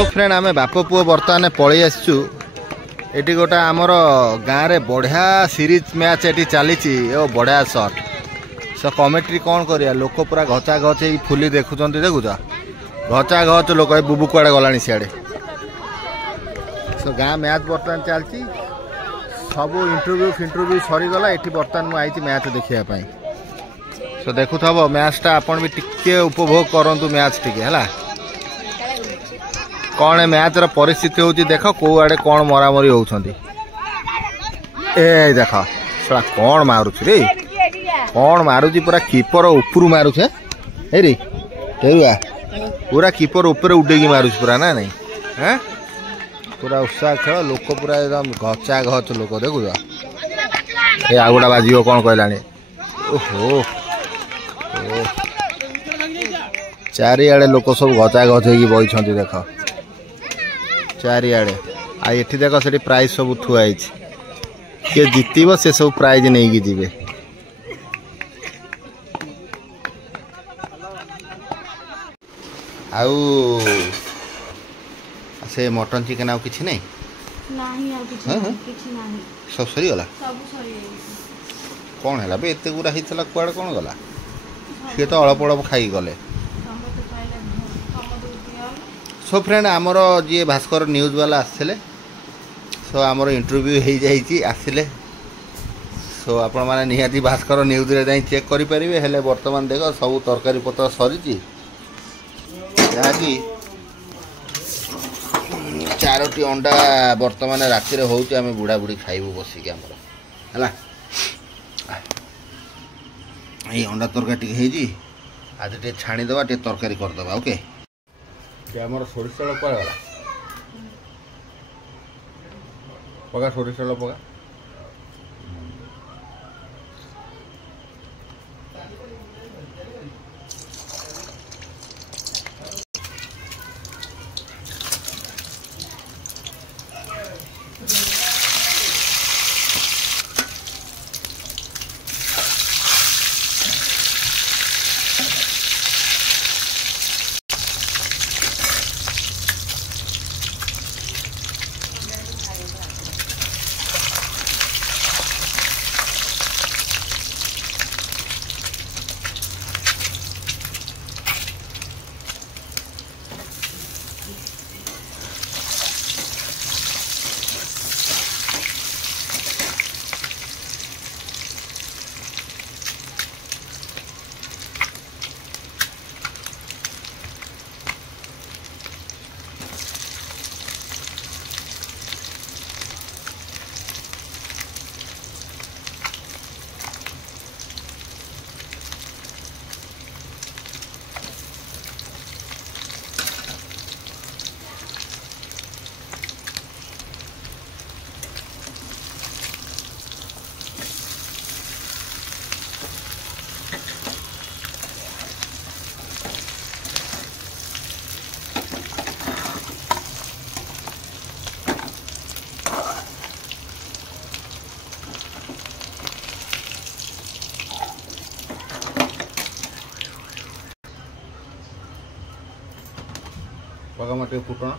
So friend आम बाप पुओ बर्तमान पलि आसचु एटी गोटे आमर गाँव में बढ़िया सीरीज मैच ये चली बढ़िया शॉट सो कमेंट्री कौन करिया लोक पूरा घचा घच फुली देखुं देखुच घचा घच लोक बुबू कुआड़े गला सियाड़े सो गाँ मैच बर्तमान चलती सब इंटरव्यू सरीगला ये बर्तमान मुझे मैच देखापी सो देखुव मैचटा आपन भी टिके उपभोग करूँ मैच टिके है कौन मैच र परिस्थिति होती देख कौ आड़े कौन मरामरी होती देख सला कौन मारुच रे कौन मारुच पूरा कीपर ऊपर मारुच रे तेरुआ पूरा कीपर ऊपर उडेगी मारुच पूरा ना नहीं हाँ पूरा उत्साह खेल लोक पूरा एकदम घचा घच लोक देखु ये आगुड़ा बाजी कौन कहलानी ओहो चारिआडे लोक सब घचा घच हो देख चारिआडे आ ये देख से प्राइज सब थुआई किए जितब से सब प्राइज नहीं जी आउ से मटन चिकेन आउ किछि नहीं सब सरीगला कौन है बे एत गुड़ा होता कुआड़े कौन गला सी तो अल्प अल्प खाई गले सो फ्रेंड आमर जी भास्कर न्यूज वाला आसते सो आमर इंटरव्यू हो जाइए सो आपण मैंने निहाती भास्कर न्यूज रे जाई चेक करेंगे हेले वर्तमान देख सब तरकारी पत्र सरी जहाँकि 4टी अंडा वर्तमान राति होती आम बुढ़ा बुढ़ी खाइबू बसिक आमर है अंडा तरकारी टी आज टे छाणीदे टे तरकारी करदे ओके आमर सोरिष तेल कुआ गला पका सोरिष तेल पका पका मटे फुटण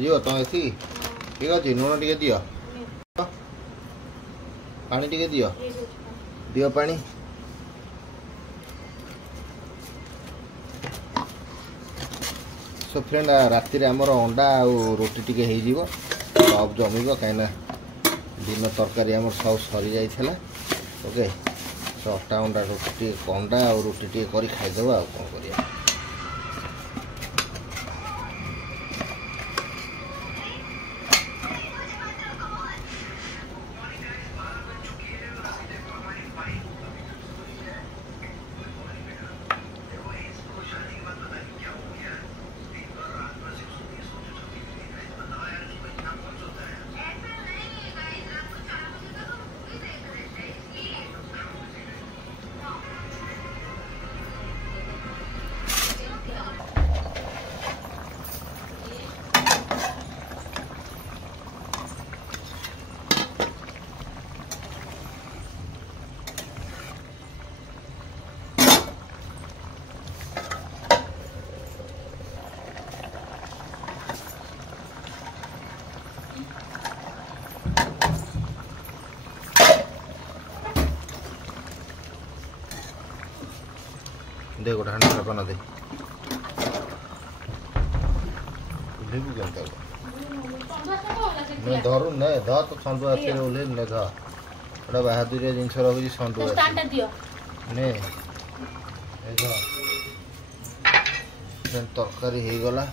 ହେଇଯିବ ତମେ ଏଠି ଠିକ୍ ଅଛି। ଲୁଣ ଟିକେ ଦିଅ, ପାଣି ଟିକେ ଦିଅ, ଦିଅ ପାଣି। सो फ्रेंड राति रे हमर अंडा और रोटी टिके ହେଇଯିବ सब जमिब कहीं दिन तरकारी आम सब सरी जाइला। ओके सो अटा अंडा रोटी अंडा और रोटी टिके करी खाइदेवा आ कौन करिया। दे गोटे हांड ढकना दे धरू न ध तो छंदु आसे ओले न ध एटा बहादुरिया जिंस रहुची छंदु आसे ने ए ध तरकारी हे गला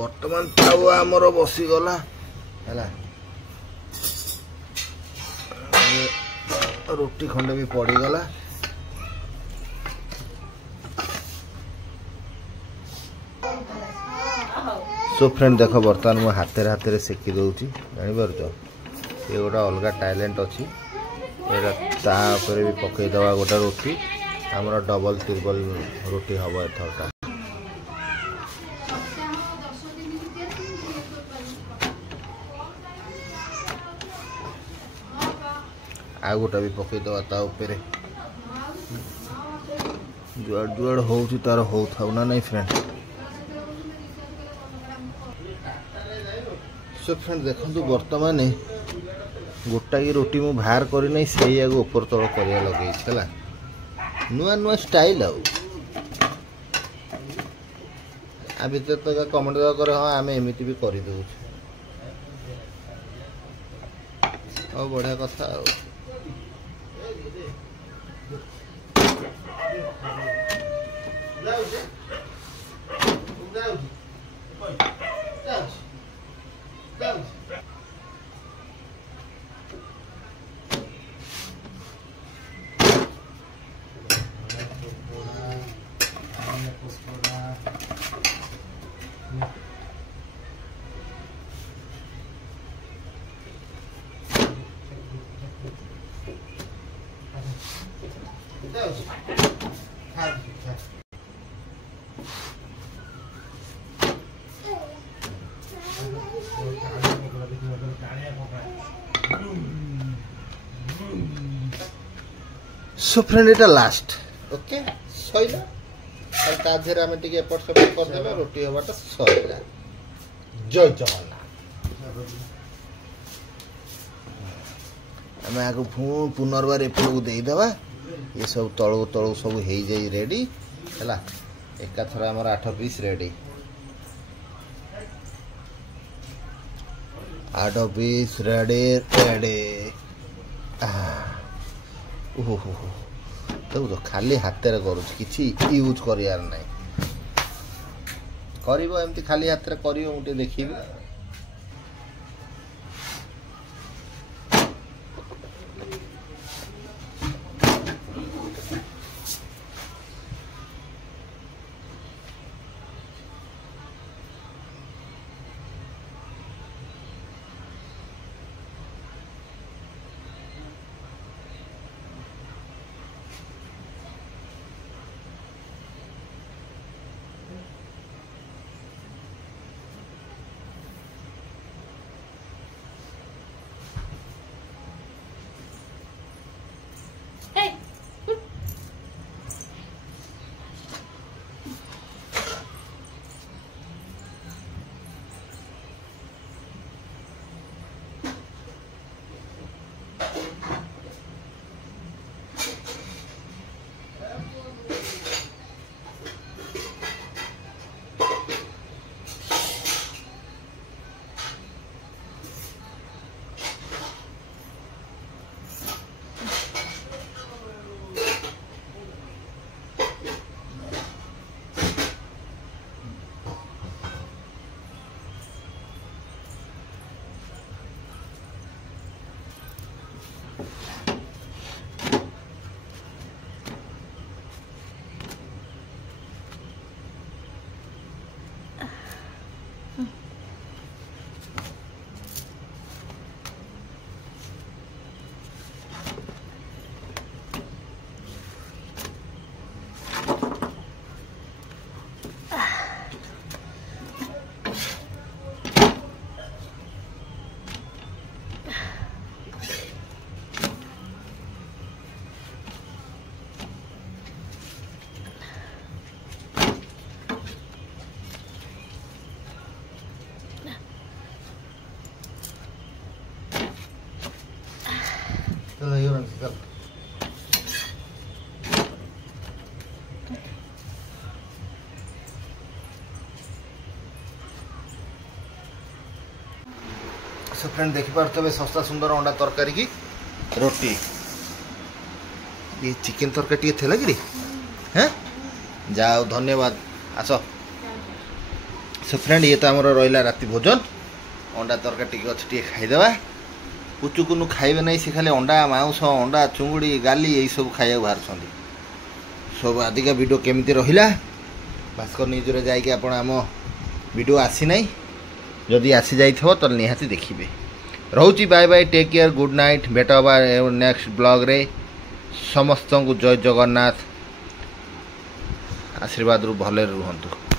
वर्तमान तावा हमर बसी गला हला रोटी खंडे भी पड़ी गला। सो फ्रेंड देख बर्तमान मो हाथ रे सेकी दूची जापर ये गोटे अलग टैलेंट अच्छी भी पकईदवा गोटे रोटी आमर डबल ट्रिपल रोटी हम एथरटा आ गोटा भी पकईदवा ता उपरे जुआड़ जुआड़ हो तार हो ना नहीं फ्रेंड। सो फ्रेंड देखो बर्तमान गोटाई रोटी मु बाहर करना से ऊपर तल कर लगे नुआ नुआ स्टाइल आ भर तो कमेंट कर हाँ आम एमती भी करदे बढ़िया कथा सो फ्रेंड एटा लास्ट ओके सैला ता देहरे आम टे एपट सेपट करदे रोटी हवाटा सैला। जय जगन्नाथ आम आगे पुनर्बार एपट को देदेवा ये सब तलू तलू सब हो जाए रेडी है एकाथर आमर 8 piece ready 8 piece ready ready ओहो तो खाली हाथ रे करूँ किसी यूज करार ना कर खाली हाथ रे कर मुझे देखी चल ये चल सो फ्रेंड देखी पारे सस्ता सुंदर अंडा तरकारी की रोटी ये चिकेन तरकारी टे थे कि हैं जाओ धन्यवाद आस सो फ्रेंड ये तो आमर रहा राति भोजन अंडा तरकारी टे अच्छे टे खाईदेवा पुचुकुनु खाइबे नहीं से खाली अंडा मांस अंडा चुंगुड़ी गाली यही सब खाया बाहर सब आदिका वीडियो केमिति रहिला भास्कर न्यूज रे जाइके आपण आम वीडियो आसी नहीं जदि आसी जाइथबो तो निहाती देखिबे रहउची bye bye take care good night भेट हबा नेक्स्ट ब्लॉग रे समस्त को जय जगन्नाथ आशीर्वाद रु भले रुहंतु।